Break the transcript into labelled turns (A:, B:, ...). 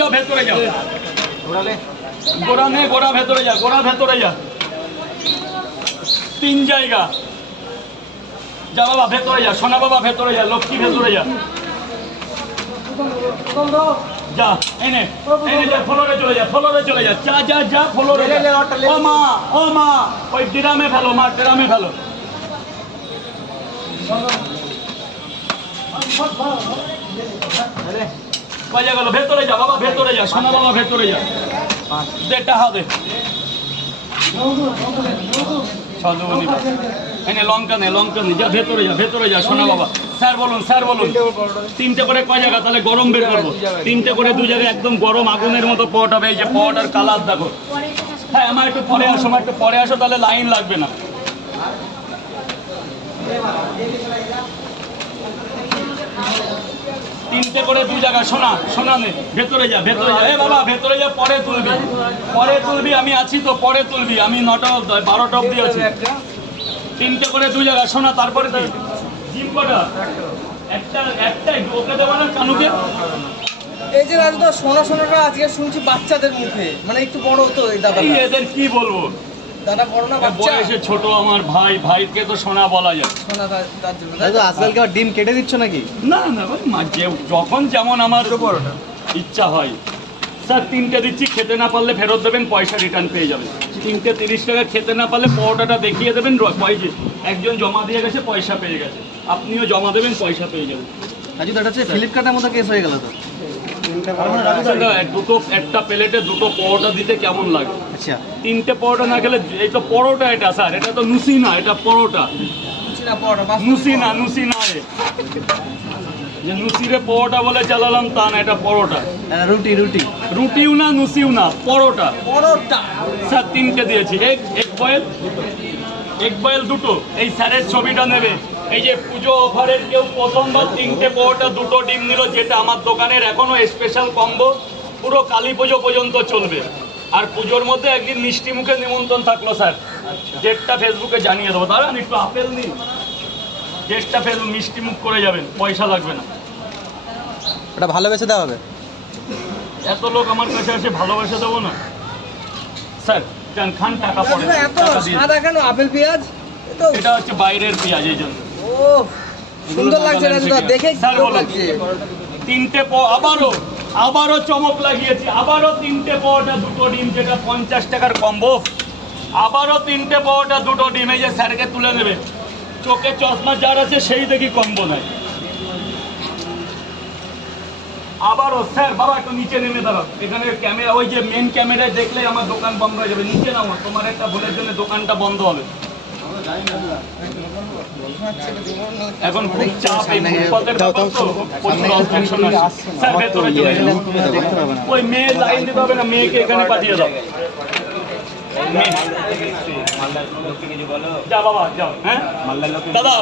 A: যা ভেতরে যা গোড়া নে, গোড়া ভেতরে যা, গোড়া ভেতরে যা। তিন জায়গা। যা বাবা, ভেতরে যা, সোনা বাবা, ভেতরে যা, লক্ষ্মী, ভেতরে যা। যা, এনে ফ্লোরে চলে যা, ফ্লোরে চলে যা যা যা যা, ফ্লোরে ও মা ওই ড্রামে ফেলো, মা ড্রামে ফেলো। ভেতরে বাবা, ভেতরে যা বাবা, ভেতরে যা। হবে লঙ্কা লঙ্কা ভেতরে যা ভেতরে যা বাবা। স্যার বলুন স্যার বলুন। তিনটে করে কয় জায়গা? তাহলে গরম বের করব। তিনটে করে দু জায়গায় একদম গরম আগুনের মতো পট হবে। এই যে পট আর কালার দেখো। হ্যাঁ আমার একটু পরে আসো আমার একটু পরে আসো, তাহলে লাইন লাগবে না। তিনটে করে দু জায়গায় শোনা শোনা নে ভেতরে যা ভেতরে যা। এ বাবা ভেতরে যা পরে তুলবি। পরে তুলবি আমি আছি তো পরে তুলবি। আমি নটা অব্দি বারোটা অব্দি আছি। তিনটে করে দু জায়গায় শোনা তারপরে কি জিম কটা? একটা একটাই ওকে দেবো না কানুকে?
B: এই যে রাজদা সোনা সোনাটা আজকে শুনছি বাচ্চাদের মুখে। মানে একটু বড় তো এই দাদা
A: এদের কি বলব?
B: দাদা বড় না বাচ্চা।
A: বয়সে ছোট আমার ভাই ভাইকে তো সোনা বলা যায়।
B: সোনা তার- তার জন্য
C: দাদা আজকালকে আবার ডিম কেটে দিচ্ছ নাকি?
A: না না ভাই, মা- যখন যেমন আমার ইচ্ছা হয়। স্যার তিনটে দিচ্ছি খেতে না পারলে ফেরত দেবেন পয়সা রিটার্ন পেয়ে যাবেন। তিনটে তিরিশ টাকা খেতে না পারলে পরোটাটা দেখিয়ে দেবেন পয়সা একজন জমা দিয়ে গেছে পয়সা পেয়ে গেছে। আপনিও জমা দেবেন পয়সা পেয়ে যাবেন।
C: রাজু দাদা হচ্ছে ফ্লিপকার্টের মতো কেস হয়ে গেল তো।
A: দুটো একটা প্লেটে দুটো পরোটা দিতে কেমন লাগে?
C: আচ্ছা।
A: তিনটে পরোটা না খেলে এই তো পরোটা এটা স্যার। এটা তো নুসি না এটা পরোটা। নুসি না নুসি না এ। যে নুসিরে পরোটা বলে চালালাম তা না এটা পরোটা।
C: রুটি রুটি।
A: রুটিও না নুসিও না পরোটা।
B: বড়টা
A: স্যার তিনটে দিয়েছি। এক এক বয়েল এক বয়েল দুটো। এই স্যারের ছবিটা নেবে। এই যে পুজো অফারের কেউ প্রথমবার তিনটে পরোটা দুটো ডিম নিল যেটা আমার দোকানের এখনও স্পেশাল কম্বো পুরো কালী পুজো পর্যন্ত চলবে। আর পুজোর মধ্যে একদিন মিষ্টি মুখে নিমন্ত্রণ থাকল স্যার। ডেটটা ফেসবুকে জানিয়ে দেবো। দাঁড়ান একটু আপেল নিন। ডেটটা ফেসবুক মিষ্টি মুখ করে যাবেন পয়সা লাগবে না।
C: ওটা ভালোবেসে দেওয়া হবে?
A: এত লোক আমার কাছে আসে ভালোবেসে দেবো না। স্যার খান টাকা পড়ে
B: সাদা কেন? আপেল পেঁয়াজ? এ তো
A: এটা হচ্ছে বাইরের পেঁয়াজ এই জন্য।
B: সুন্দর লাগছে দেখে
A: স্যার তিনটে প- আবারও আবারও চমক লাগিয়েছি, আবারও তিনটে পরোটা, দুটো ডিম, যেটা পঞ্চাশ টাকার কম্বো আবারও তিনটে পরোটা, দুটো ডিম যে স্যারকে তুলে নেবে। চোখে চশমা যার আছে, সেই দেখি কম্বো নেয়। আবারও, স্যার, বাবা, একটু নিচে নেমে দাঁড়াও। এখানে ক্যামেরা ওই যে মেন ক্যামেরায় দেখলে আমার দোকান বন্ধ হয়ে যাবে। নিচে নামো, তোমার একটা ভুলের জন্য দোকানটা বন্ধ হবে। এখন খুব চাপ এই ফুটপাতের ব্যাপার তো প্রচুর অবজেকশন আসছে। স্যার ভেতরে চলে যান।
C: দেখতে পাবে না।
A: ওই মেয়ে লাইন দিতে হবে না মেয়েকে এখানে পাঠিয়ে দাও। যা বাবা যাও হ্যাঁ? দাদা